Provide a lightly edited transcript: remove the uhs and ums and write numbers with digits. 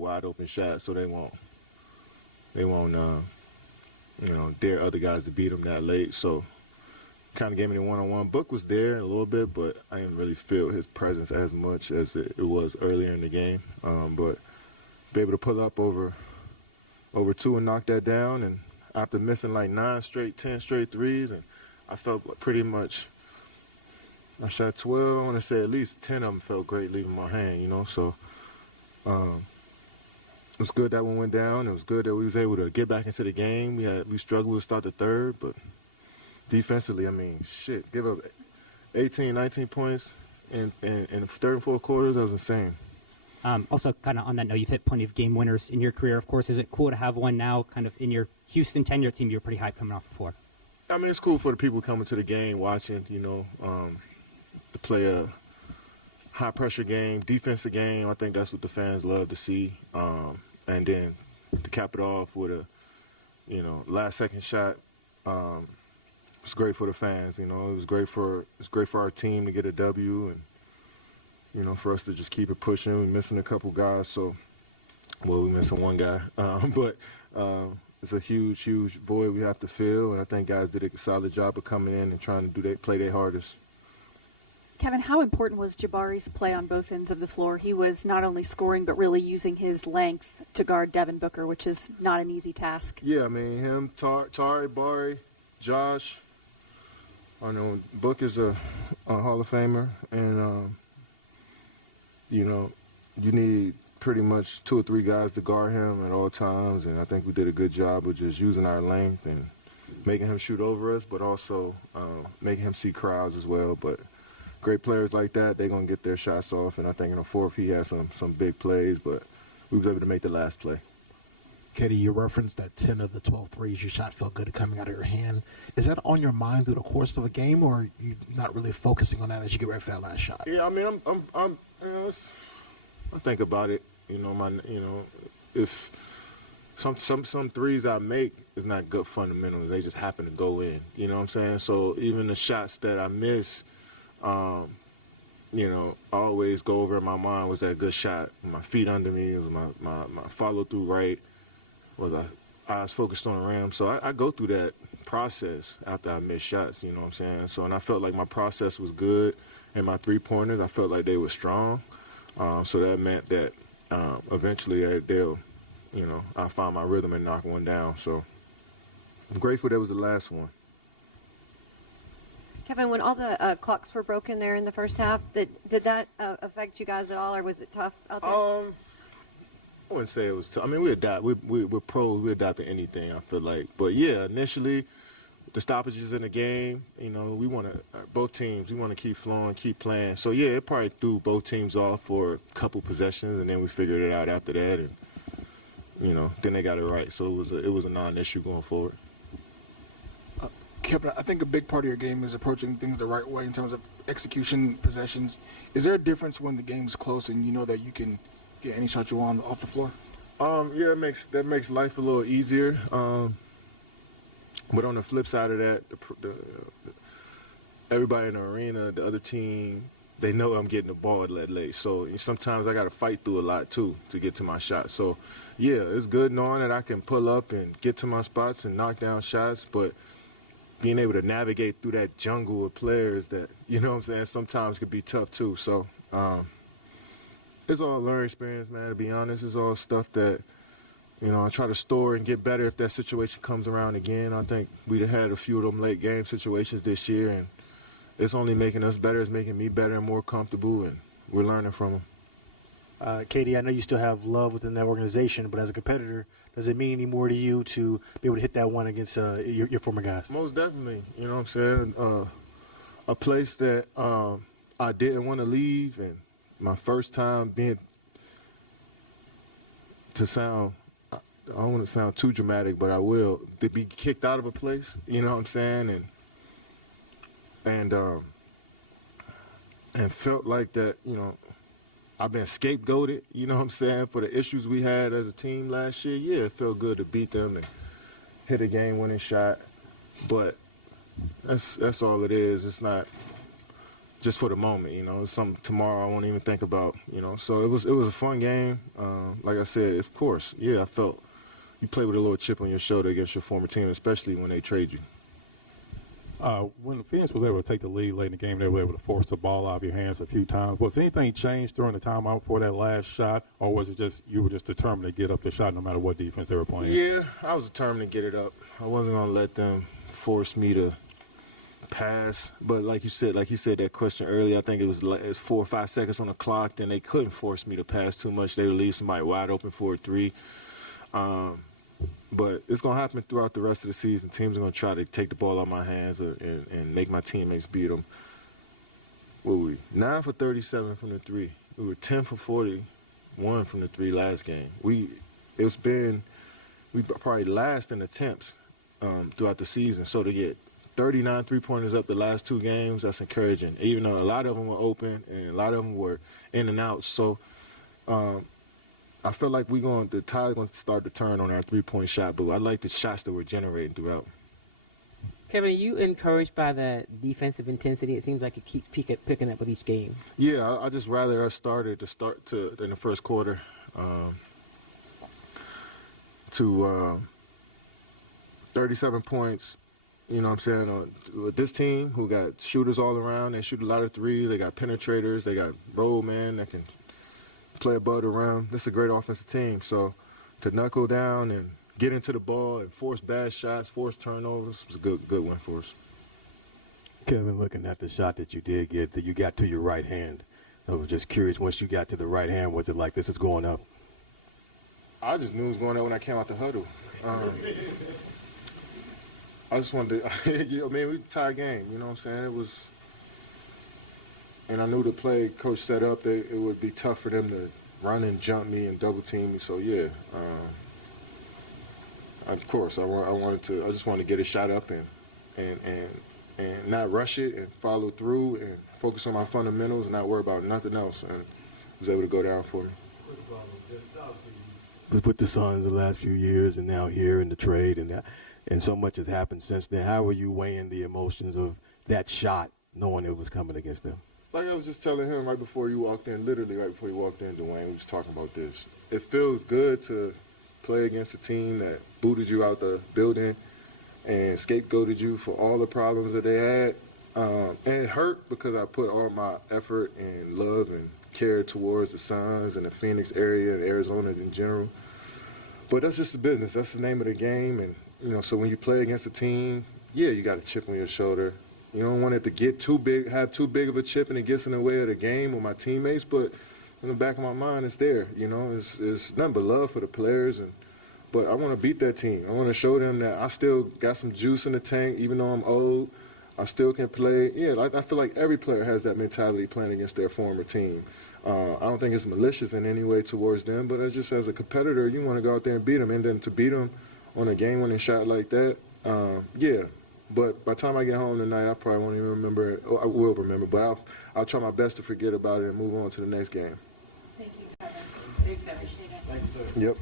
wide open shots, so they won't dare other guys to beat them that late. So kind of gave me the one-on-one. Book was there a little bit, but I didn't really feel his presence as much as it was earlier in the game. But be able to pull up over two and knock that down, and after missing like 10 straight threes, and I felt pretty much, I shot 12, I want to say at least 10 of them felt great leaving my hand, so it was good that one went down. It was good that we was able to get back into the game. We struggled to start the third, but defensively, give up 18, 19 points in the third and fourth quarters. That was insane. Also, kind of on that note, you've hit plenty of game winners in your career, of course. Is it cool to have one now kind of in your Houston tenure? Team, you're pretty hyped coming off the floor. It's cool for the people coming to the game, watching, to play a high-pressure game, defensive game. I think that's what the fans love to see. And then to cap it off with a, last-second shot, it's great for the fans. It was great for our team to get a W, and for us to just keep it pushing. We're missing a couple guys, we're missing one guy, but it's a huge void we have to fill, and I think guys did a solid job of coming in and trying to play their hardest. Kevin, how important was Jabari's play on both ends of the floor? He was not only scoring, but really using his length to guard Devin Booker, which is not an easy task. Yeah, him, Tari, Bari, Josh. I know Book is a Hall of Famer, and you need pretty much 2 or 3 guys to guard him at all times, and I think we did a good job of just using our length and making him shoot over us, but also making him see crowds as well. But great players like that, they're going to get their shots off, and I think in the fourth he had some big plays, but we was able to make the last play. Katie, you referenced that 10 of the 12 threes you shot felt good coming out of your hand. Is that on your mind through the course of a game, or are you not really focusing on that as you get ready for that last shot? Yeah, I think about it. If some threes I make is not good fundamentals, they just happen to go in. You know what I'm saying? So even the shots that I miss, I always go over in my mind, was that a good shot? My feet under me, was my follow through right? Was I was focused on the rim? So I go through that process after I miss shots. You know what I'm saying? So, and I felt like my process was good, and my 3-pointers, I felt like they were strong. So that meant that eventually I'll find my rhythm and knock one down. So I'm grateful that was the last one. Kevin, when all the clocks were broken there in the first half, did that affect you guys at all, or was it tough out there? I wouldn't say it was tough. We're pros. We adapt to anything, I feel like. But yeah, initially, the stoppages in the game, we want to, both teams, we want to keep flowing, keep playing. So yeah, it probably threw both teams off for a couple possessions, and then we figured it out after that, and then they got it right. So it was a non-issue going forward. Kevin, I think a big part of your game is approaching things the right way in terms of execution, possessions. Is there a difference when the game's close and you know that you can get any shot you want off the floor? Yeah, that makes life a little easier. But on the flip side of that, everybody in the arena, the other team, they know I'm getting the ball that late. So sometimes I got to fight through a lot, too, to get to my shot. So, yeah, it's good knowing that I can pull up and get to my spots and knock down shots, but being able to navigate through that jungle of players that, sometimes could be tough, too. So it's all a learning experience, man, to be honest. It's all stuff that, I try to store and get better if that situation comes around again. I think we'd have had a few of them late game situations this year, and it's only making us better. It's making me better and more comfortable, and we're learning from them. Katie, I know you still have love within that organization, but as a competitor, does it mean any more to you to be able to hit that one against your former guys? Most definitely. You know what I'm saying? A place that I didn't want to leave, and my first time I don't want to sound too dramatic, but I will, to be kicked out of a place, you know what I'm saying? And felt like that, I've been scapegoated, you know what I'm saying, for the issues we had as a team last year. Yeah, it felt good to beat them and hit a game-winning shot, but that's all it is. It's not, just for the moment, it's something tomorrow I won't even think about, So it was a fun game. Like I said, of course, I felt you play with a little chip on your shoulder against your former team, especially when they trade you. When the Phoenix was able to take the lead late in the game, they were able to force the ball out of your hands a few times. Was anything changed during the timeout for that last shot, or was it just you were just determined to get up the shot no matter what defense they were playing? Yeah, I was determined to get it up. I wasn't going to let them force me to pass. But like you said that question earlier, I think it was 4 or 5 seconds on the clock, then they couldn't force me to pass too much. They would leave somebody wide open for a three. But it's going to happen throughout the rest of the season. Teams are going to try to take the ball out of my hands and make my teammates beat them. What were we? 9 for 37 from the three. We were 10 for 41 from the three last game. We probably last in attempts throughout the season. So to get 39 three-pointers up the last 2 games, that's encouraging. Even though a lot of them were open and a lot of them were in and out. So I feel like the tide's going to start to turn on our three-point shot, but I like the shots that we're generating throughout. Kevin, are you encouraged by the defensive intensity? It seems like it keeps picking up with each game. Yeah, I just rather us in the first quarter to 37 points. You know what I'm saying? With this team who got shooters all around, they shoot a lot of threes. They got penetrators. They got roll men that can play above the rim. This is a great offensive team. So to knuckle down and get into the ball and force bad shots, force turnovers was a good win for us. Kevin, looking at the shot that you did get, that you got to your right hand, I was just curious, once you got to the right hand, was it like this is going up? I just knew it was going up when I came out the huddle. I just wanted to, we tied game, you know what I'm saying? It was, and I knew the play coach set up that it would be tough for them to run and jump me and double team me. So yeah, of course I just wanted to get a shot up and not rush it and follow through and focus on my fundamentals and not worry about nothing else, and was able to go down for me. With the Suns the last few years and now here in the trade and so much has happened since then, how were you weighing the emotions of that shot knowing it was coming against them? Like I was just telling him right before you walked in, literally right before you walked in, Dwayne, we was talking about this. It feels good to play against a team that booted you out the building and scapegoated you for all the problems that they had. And it hurt because I put all my effort and love and care towards the Suns and the Phoenix area and Arizona in general. But that's just the business. That's the name of the game. And, so when you play against a team, you got a chip on your shoulder. You don't want it to get too big, have too big of a chip, and it gets in the way of the game with my teammates. But in the back of my mind, it's there. It's nothing but love for the players. But I want to beat that team. I want to show them that I still got some juice in the tank, even though I'm old. I still can play. Yeah, I feel like every player has that mentality playing against their former team. I don't think it's malicious in any way towards them, but it's just as a competitor, you want to go out there and beat them. And then to beat them on a game-winning shot like that, But by the time I get home tonight, I probably won't even remember it. I will remember, but I'll try my best to forget about it and move on to the next game. Thank you, Kevin. Appreciate it. Yep.